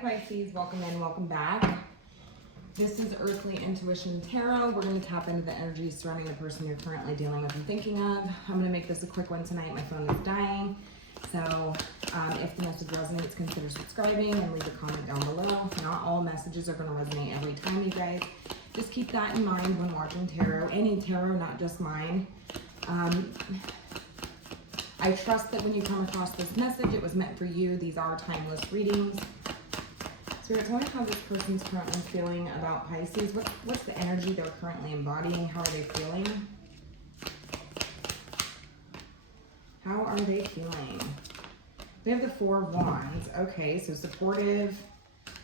Pisces, welcome in, welcome back. This is Earthly Intuition Tarot. We're going to tap into the energies surrounding the person you're currently dealing with and thinking of. I'm going to make this a quick one tonight. My phone is dying. So if the message resonates, consider subscribing and leave a comment down below. Not all messages are going to resonate every time, you guys. Just keep that in mind when watching tarot. Any tarot, not just mine. I trust that when you come across this message, it was meant for you. These are timeless readings. Spirit, tell me how this person's currently feeling about Pisces. What's the energy they're currently embodying? How are they feeling? How are they feeling? We have the Four of Wands. Okay, so supportive,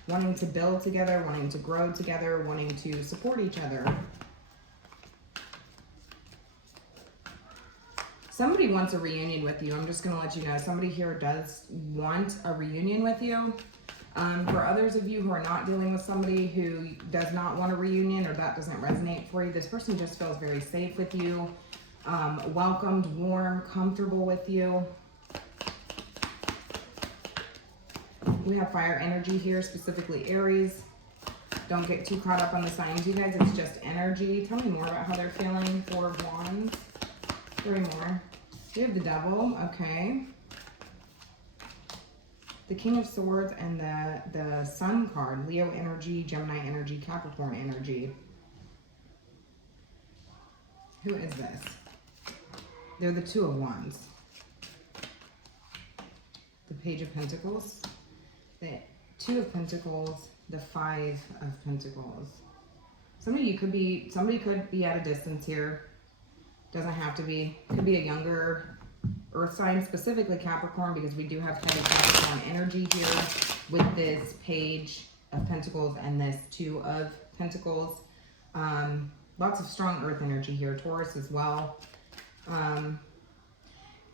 wanting to build together, wanting to grow together, wanting to support each other. Somebody wants a reunion with you. I'm just going to let you know. Somebody here does want a reunion with you. For others of you who are not dealing with somebody who does not want a reunion or that doesn't resonate for you, this person just feels very safe with you, welcomed, warm, comfortable with you. We have fire energy here, specifically Aries. Don't get too caught up on the signs, you guys. It's just energy. Tell me more about how they're feeling. Four of Wands. 3 more. You have the Devil. Okay. The King of Swords and the Sun card. Leo energy, Gemini energy, Capricorn energy. Who is this? They're the Two of Wands. The Page of Pentacles. The Two of Pentacles. The Five of Pentacles. Somebody could be at a distance here. Doesn't have to be. Could be a younger Earth sign, specifically Capricorn, because we do have heavy Capricorn energy here with this Page of Pentacles and this Two of Pentacles. Lots of strong Earth energy here. Taurus as well.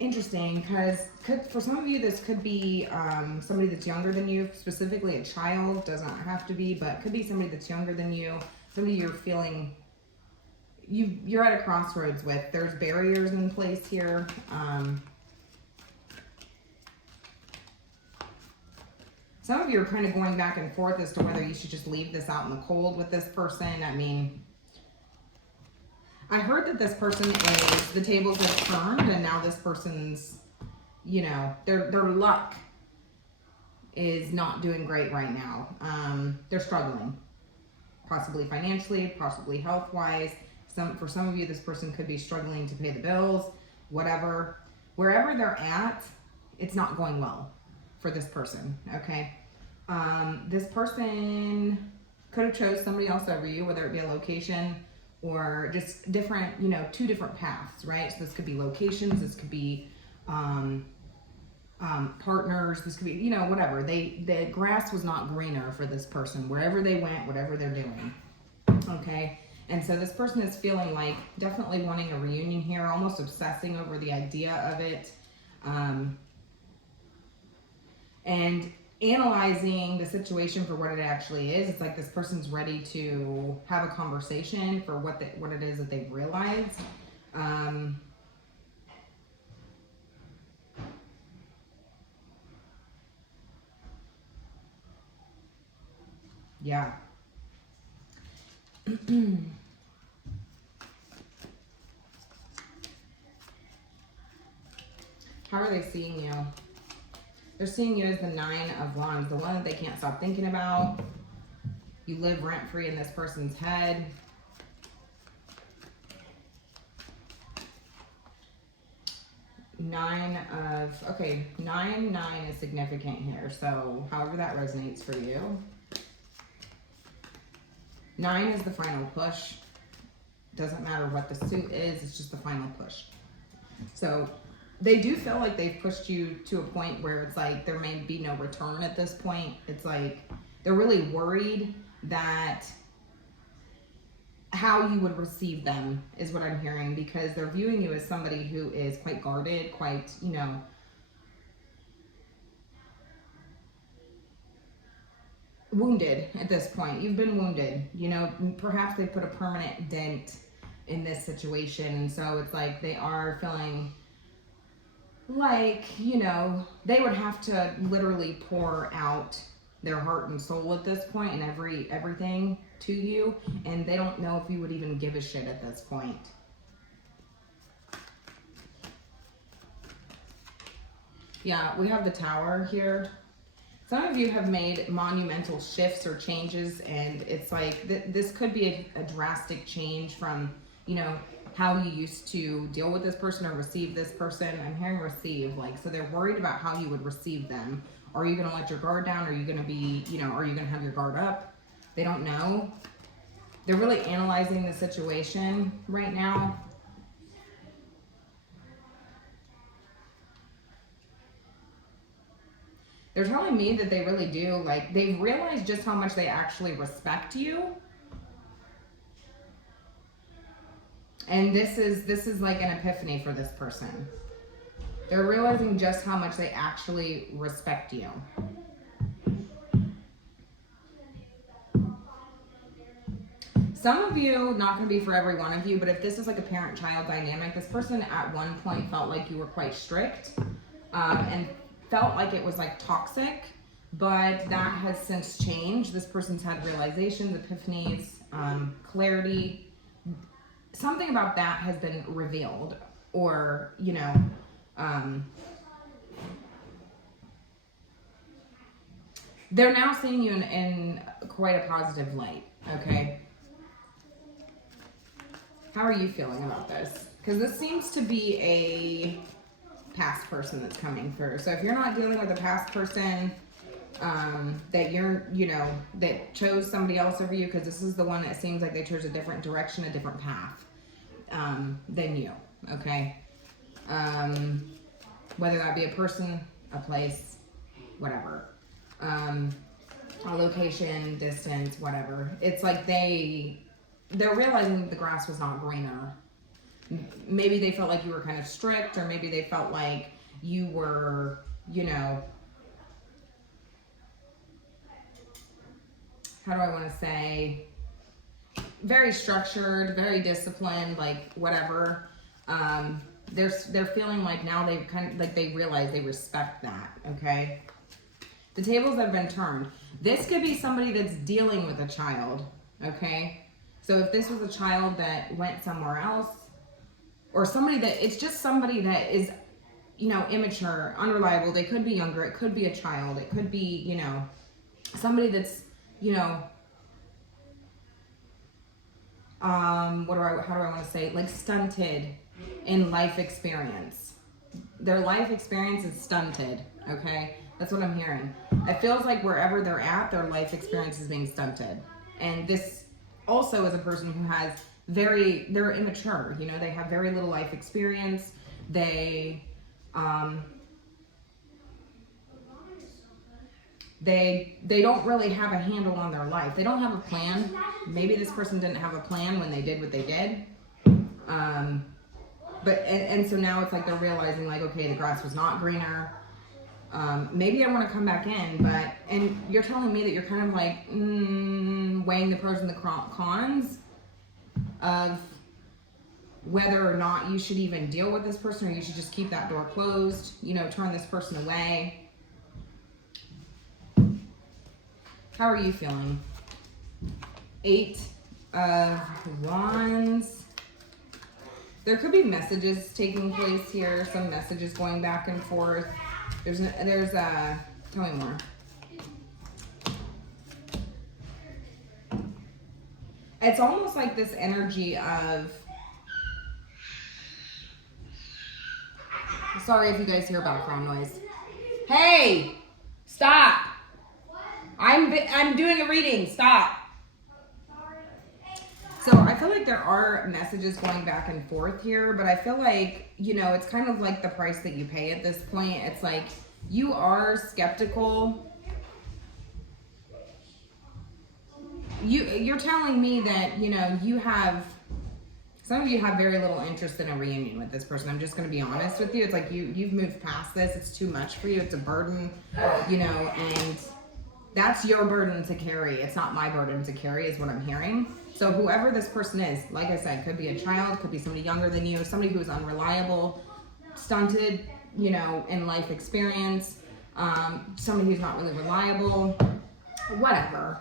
Interesting, because for some of you, this could be somebody that's younger than you, specifically a child. Doesn't have to be, but could be somebody that's younger than you. Somebody you're feeling you're at a crossroads with. There's barriers in place here. Some of you are kind of going back and forth as to whether you should just leave this out in the cold with this person. I mean, I heard that this person is, the tables have turned and now this person's, you know, their luck is not doing great right now. They're struggling, possibly financially, possibly health-wise. For some of you, this person could be struggling to pay the bills, whatever. Wherever they're at, it's not going well for this person, okay? This person could have chose somebody else over you, whether it be a location or just different, you know, 2 different paths, right? So this could be locations, this could be partners, this could be, you know, whatever. The grass was not greener for this person, wherever they went, whatever they're doing, okay? And so this person is feeling like definitely wanting a reunion here, almost obsessing over the idea of it, and analyzing the situation for what it actually is. It's like this person's ready to have a conversation for what it is that they've realized. Yeah. How are they seeing you? They're seeing you as the Nine of Wands, the one that they can't stop thinking about. You live rent-free in this person's head. Nine is significant here. So however that resonates for you. 9 is the final push. Doesn't matter what the suit is, it's just the final push. So they do feel like they've pushed you to a point where it's like there may be no return at this point. It's like they're really worried that how you would receive them is what I'm hearing, because they're viewing you as somebody who is quite guarded, quite, you know, wounded at this point. You've been wounded, you know, perhaps they put a permanent dent in this situation. So it's like they are feeling like, you know, they would have to literally pour out their heart and soul at this point and everything to you, and they don't know if you would even give a shit at this point. Yeah, we have the Tower here. Some of you have made monumental shifts or changes, and it's like this could be a drastic change from, you know, how you used to deal with this person or receive this person. I'm hearing receive, like, so they're worried about how you would receive them. Are you going to let your guard down? Are you going to be, you know, are you going to have your guard up? They don't know. They're really analyzing the situation right now. They're telling me that they really do, like, they've realized just how much they actually respect you. And this is like an epiphany for this person. They're realizing just how much they actually respect you. Some of you, not going to be for every one of you, but if this is like a parent-child dynamic, this person at one point felt like you were quite strict and felt like it was like toxic, but that has since changed. This person's had realizations, epiphanies, clarity. Something about that has been revealed, or, you know, they're now seeing you in quite a positive light, okay? How are you feeling about this? Because this seems to be a past person that's coming through. So if you're not dealing with a past person that you're, you know, that chose somebody else over you, because this is the one that seems like they chose a different direction, a different path than you, okay? Whether that be a person, a place, whatever. A location, distance, whatever. It's like they're realizing that the grass was not greener. Maybe they felt like you were kind of strict, or maybe they felt like you were, you know, how do I want to say, very structured, very disciplined, like whatever. They're feeling like now they kind of like they realize they respect that, okay? The tables have been turned. This could be somebody that's dealing with a child, okay? So if this was a child that went somewhere else, or somebody that, it's just somebody that is, you know, immature, unreliable. They could be younger. It could be a child. It could be, you know, somebody that's, you know, how do I want to say, like stunted in life experience. Their life experience is stunted, okay? That's what I'm hearing. It feels like wherever they're at, their life experience is being stunted. And this also is a person who has they're immature, you know, they have very little life experience. They don't really have a handle on their life. They don't have a plan. Maybe this person didn't have a plan when they did what they did. But so now it's like they're realizing like, okay, the grass was not greener. Maybe I want to come back in, and you're telling me that you're kind of like weighing the pros and the cons of whether or not you should even deal with this person, or you should just keep that door closed, you know, turn this person away. How are you feeling? 8 of Wands. There could be messages taking place here, some messages going back and forth. There's tell me more. It's almost like this energy of, sorry if you guys hear background noise. Hey, stop. I'm doing a reading, stop. So I feel like there are messages going back and forth here, but I feel like, you know, it's kind of like the price that you pay at this point. It's like you are skeptical. You're telling me that, you know, some of you have very little interest in a reunion with this person. I'm just going to be honest with you. It's like you've moved past this. It's too much for you. It's a burden, you know, and that's your burden to carry. It's not my burden to carry is what I'm hearing. So whoever this person is, like I said, could be a child, could be somebody younger than you, somebody who is unreliable, stunted, you know, in life experience, somebody who's not really reliable. whatever.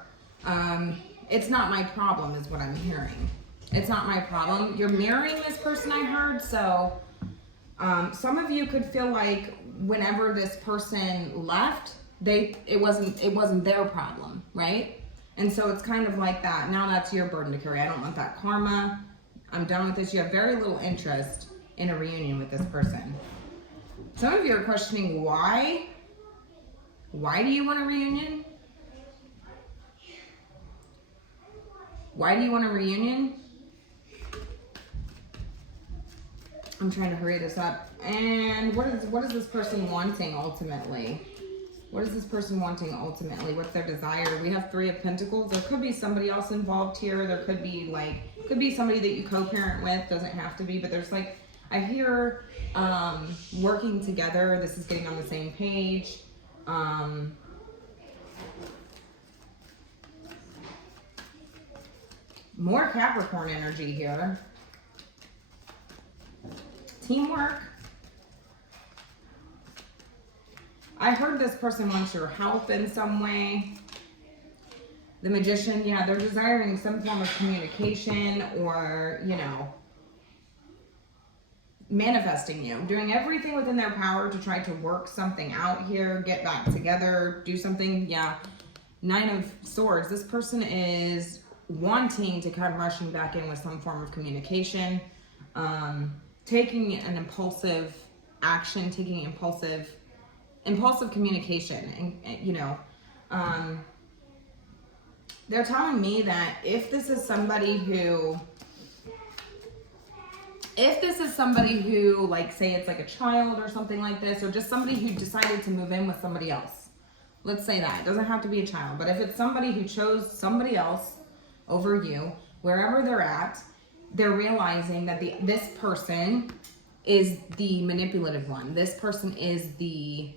It's not my problem is what I'm hearing. It's not my problem. You're marrying this person, I heard, so some of you could feel like whenever this person left, it wasn't their problem, right? And so it's kind of like that. Now that's your burden to carry. I don't want that karma. I'm done with this. You have very little interest in a reunion with this person. Some of you are questioning why. Why do you want a reunion? Why do you want a reunion? I'm trying to hurry this up. And what is this person wanting ultimately? What is this person wanting ultimately? What's their desire? We have 3 of Pentacles. There could be somebody else involved here. There could be somebody that you co-parent with. Doesn't have to be, but there's like, I hear working together. This is getting on the same page. More Capricorn energy here. Teamwork. I heard this person wants your help in some way. The Magician, yeah, they're desiring some form of communication or, you know, manifesting you. Doing everything within their power to try to work something out here, get back together, do something, yeah. 9 of Swords. This person is wanting to come rushing back in with some form of communication. Taking an impulsive action, taking impulsive communication, and you know, they're telling me that if this is somebody who, like, say it's like a child or something like this, or just somebody who decided to move in with somebody else, let's say that, it doesn't have to be a child, but if it's somebody who chose somebody else over you, wherever they're at, they're realizing that this person is the manipulative one. This person is the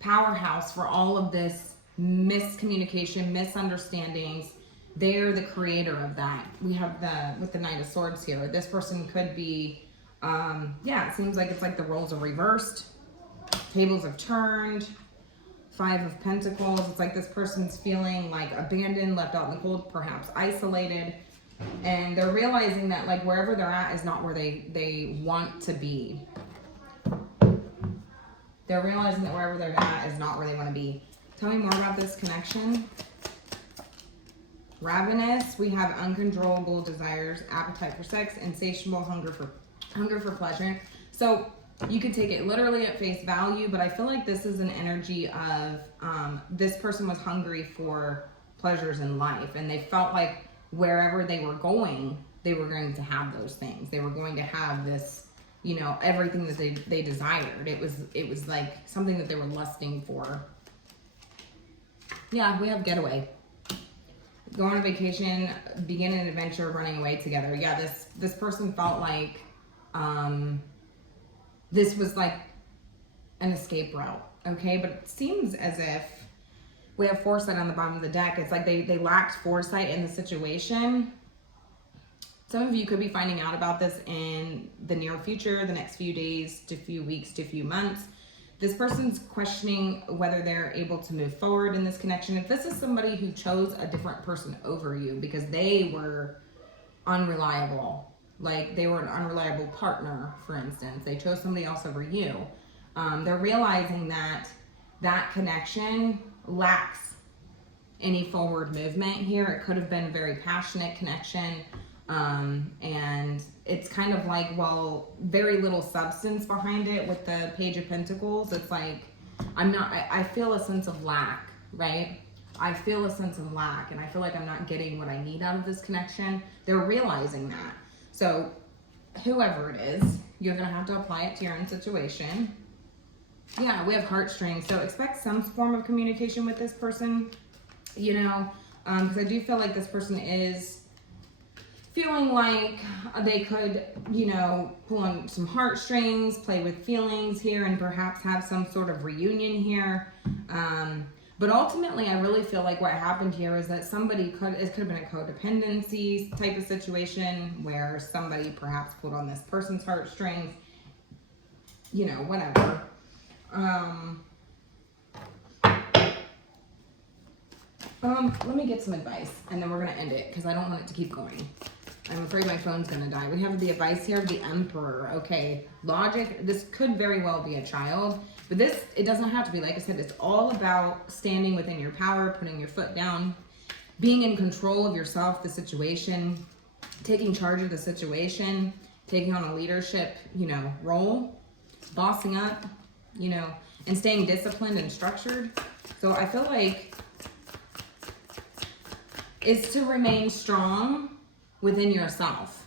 powerhouse for all of this miscommunication, misunderstandings. They're the creator of that. We have with the Knight of Swords here. This person could be, yeah, it seems like it's like the roles are reversed. Tables have turned. 5 of Pentacles. It's like this person's feeling like abandoned, left out in the cold, perhaps isolated. And they're realizing that like wherever they're at is not where they want to be. They're realizing that wherever they're at is not where they want to be. Tell me more about this connection. Ravenous. We have uncontrollable desires, appetite for sex, insatiable hunger for pleasure. So you could take it literally at face value, but I feel like this is an energy of this person was hungry for pleasures in life, and they felt like wherever they were going to have those things. They were going to have this, you know, everything that they desired. It was like something that they were lusting for. Yeah, we have getaway. Go on a vacation, begin an adventure, running away together. Yeah, this person felt like this was like an escape route, okay? But it seems as if we have foresight on the bottom of the deck. It's like they lacked foresight in the situation. Some of you could be finding out about this in the near future, the next few days to few weeks to few months. This person's questioning whether they're able to move forward in this connection. If this is somebody who chose a different person over you because they were unreliable, like they were an unreliable partner, for instance, they chose somebody else over you, they're realizing that that connection lacks any forward movement here. It could have been a very passionate connection, and it's kind of like, well, very little substance behind it. With the Page of Pentacles, it's like I feel a sense of lack, right? I feel a sense of lack, and I feel like I'm not getting what I need out of this connection. They're realizing that. So whoever it is, you're gonna have to apply it to your own situation. Yeah, we have heartstrings, so expect some form of communication with this person, you know, because I do feel like this person is feeling like they could, you know, pull on some heartstrings, play with feelings here, and perhaps have some sort of reunion here. But ultimately, I really feel like what happened here is that it could have been a codependency type of situation where somebody perhaps pulled on this person's heartstrings, you know, whatever. Let me get some advice, and then we're gonna end it because I don't want it to keep going. I'm afraid my phone's gonna die. We have the advice here of the Emperor. Okay, logic. This could very well be a child, but it doesn't have to be. Like I said, it's all about standing within your power, putting your foot down, being in control of yourself, the situation, taking charge of the situation, taking on a leadership, role, bossing up, and staying disciplined and structured. So I feel like it's to remain strong within yourself.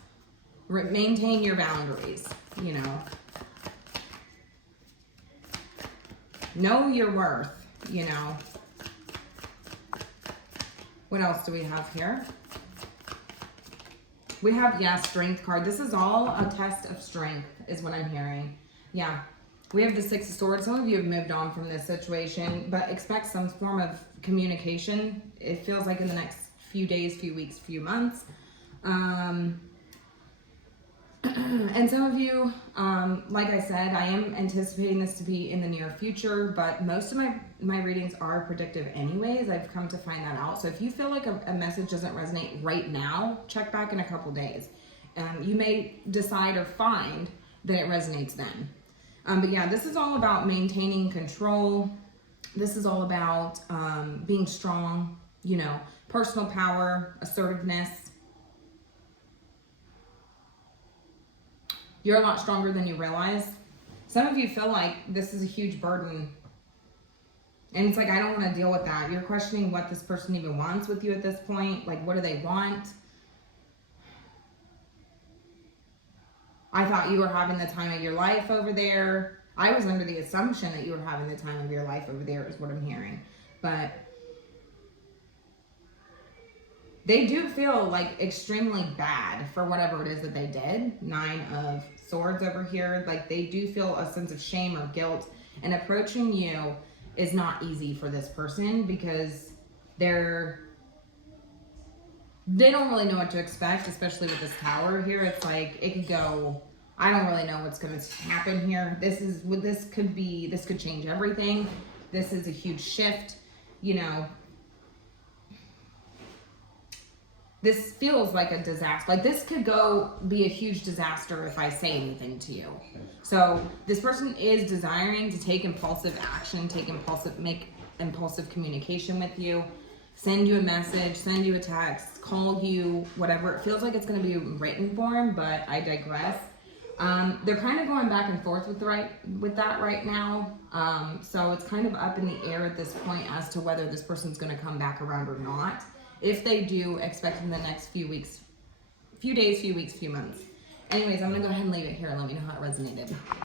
Maintain your boundaries, Know your worth, What else do we have here? We have, strength card. This is all a test of strength, is what I'm hearing. Yeah. We have the Six of Swords. Some of you have moved on from this situation, but expect some form of communication. It feels like in the next few days, few weeks, few months. And some of you, like I said, I am anticipating this to be in the near future, but most of my readings are predictive anyways. I've come to find that out. So if you feel like a message doesn't resonate right now, check back in a couple days. You may decide or find that it resonates then. But yeah, this is all about maintaining control. This is all about being strong, personal power, assertiveness. You're a lot stronger than you realize. Some of you feel like this is a huge burden. And it's like, I don't want to deal with that. You're questioning what this person even wants with you at this point. Like, what do they want? I thought you were having the time of your life over there. I was under the assumption that you were having the time of your life over there is what I'm hearing. But they do feel like extremely bad for whatever it is that they did. 9 of Swords over here. Like, they do feel a sense of shame or guilt. And approaching you is not easy for this person because they don't really know what to expect, especially with this Tower here. It's like, it could go, I don't really know what's going to happen here. This could change everything. This is a huge shift, This feels like a disaster. Like, this could be a huge disaster if I say anything to you. So this person is desiring to take impulsive action, make impulsive communication with you, send you a message, send you a text, call you, whatever. It feels like it's going to be in written form, but I digress. They're kind of going back and forth with that right now. So it's kind of up in the air at this point as to whether this person's going to come back around or not. If they do, expect in the next few weeks, few days, few weeks, few months. Anyways, I'm going to go ahead and leave it here. Let me know how it resonated.